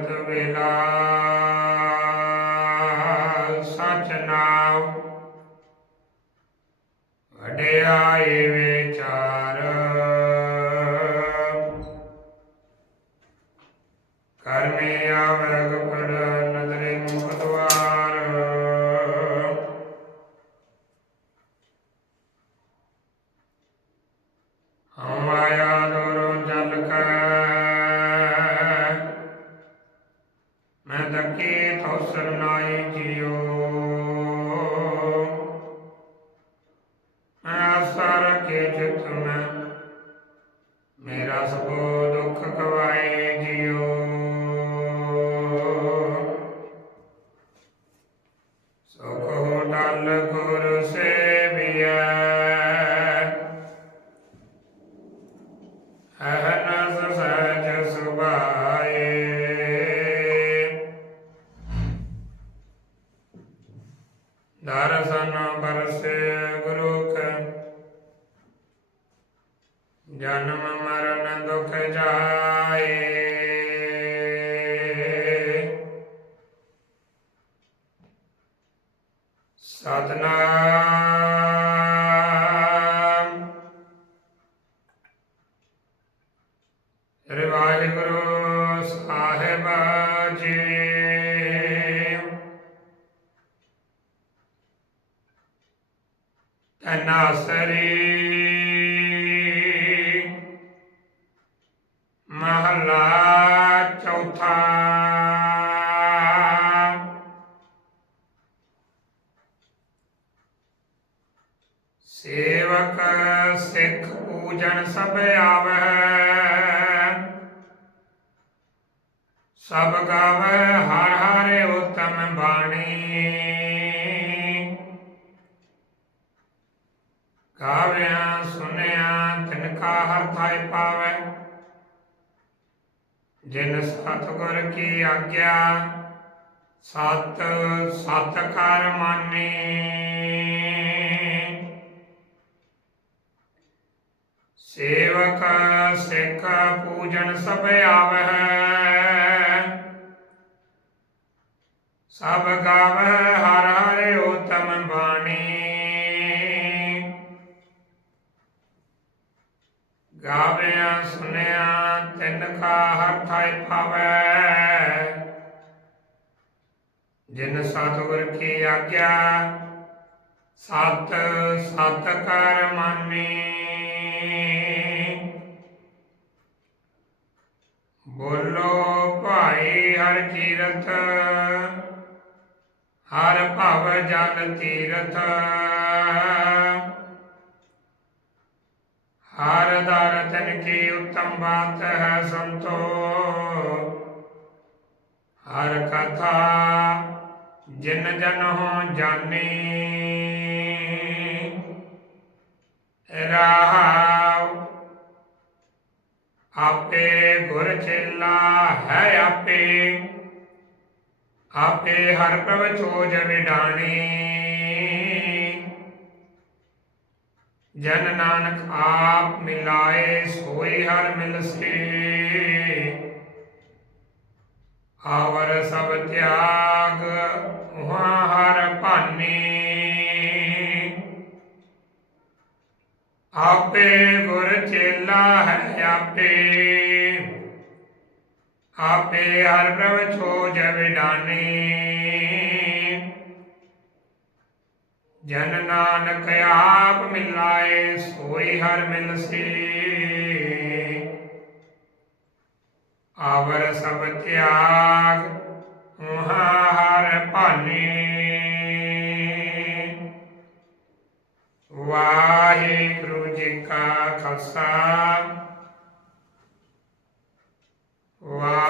ਅੰਮ੍ਰਿਤ ਵੇਲਾ। ਸਚ ਨਾਮ ਵਡਿਆਈ ਵਿਚਾਰ। ਕਰਮੇ ਆਵਰਗ ਪੜ ਨਦਰੇ ਮੁਖ ਦਵਾਰ ਦਰਸ਼ਨ ਬਰਸੇ ਗੁਰੂ ਕੈ ਜਨਮ ਮਰਨ ਦੁਖ ਜਾਏ। ਸਤਨਾਮ। ਸ੍ਰੀ ਵਾਹਿਗੁਰੂ ਸਾਹਿਬ ਜੀ। ਤਨਾਸਰੀ ਮਹਲਾ ਚੌਥਾ। ਸੇਵਕ ਸਿੱਖ ਪੂਜਨ ਸਭ ਆਵੈ ਸਭ ਗਾਵੈ ਹਰ ਹਰੇ ਉਤਮ ਬਾਣੀ। ਗਾਵਿਆ ਸੁਨਿਆ ਤਿਨਕਾ ਹਰ ਥਾਇ ਪਾਵੈ। ਜਿਨ ਸਤਿਗੁਰ ਕੀ ਆਗਿਆ, ਸਤ ਸਤ ਕਰ ਮਾਨੇ। ਸੇਵਕ ਸਿੱਖ ਪੂਜਨ ਸਭ ਆਵਹਿ। ਸਭ ਗਾਵਹਿ ਹਰ ਗਾਵਿਆ ਸੁਨਿਆ ਤਿੰਨ ਕਾ ਹਰ ਥਾਇ ਪਾਵੈ ਜਿਨ ਸਤਿਗੁਰ ਕੀ ਆਗਿਆ, ਸਤ ਸਤ ਕਰ ਮਾਨੀ। ਬੋਲੋ, ਭਾਈ ਹਰ ਤੀਰਥ, ਹਰ ਭਵ ਜਲ ਤੀਰਥ। ਹਰ ਦਰ ਤਨ ਕੀ ਉਤਮ ਬਾਤ ਹੈ ਸੰਤੋ ਹਰ ਕਥਾ ਜਿਨ ਜਨ ਹੋ ਜਾਣੀ ਰਾਹ ਆਪੇ ਗੁਰ ਚੇਲਾ ਹੈ ਆਪੇ ਆਪੇ ਹਰ ਪ੍ਰਭ ਜਨ ਨਾਨਕ ਆਪ ਮਿਲਾਏ ਸੋਈ ਹਰ ਮਿਲਸੇ। ਆਵਰ ਸਭ ਤਿਆਗ, ਉਹਾਂ ਹਰ ਭਾਨੀ। ਆਪੇ ਗੁਰ ਚੇਲਾ ਹੈ ਆਪੇ। ਆਪੇ ਹਰ ਪ੍ਰਭ ਛੋਜ ਵਿਡਾਨੀ ਜਨ ਨਾਨਕ ਆਪ ਮਿਲਾਏ ਸੋਈ ਹਰ ਮਿਲਸੀ ਆਵਰ ਸਭ ਤਿਆਗ, ਉਹਾਂ ਹਰ ਭਾਨੀ। ਵਾਹਿਗੁਰੂ ਜੀ ਕਾ ਖਾਲਸਾ। ਵਾਹਿਗੁਰੂ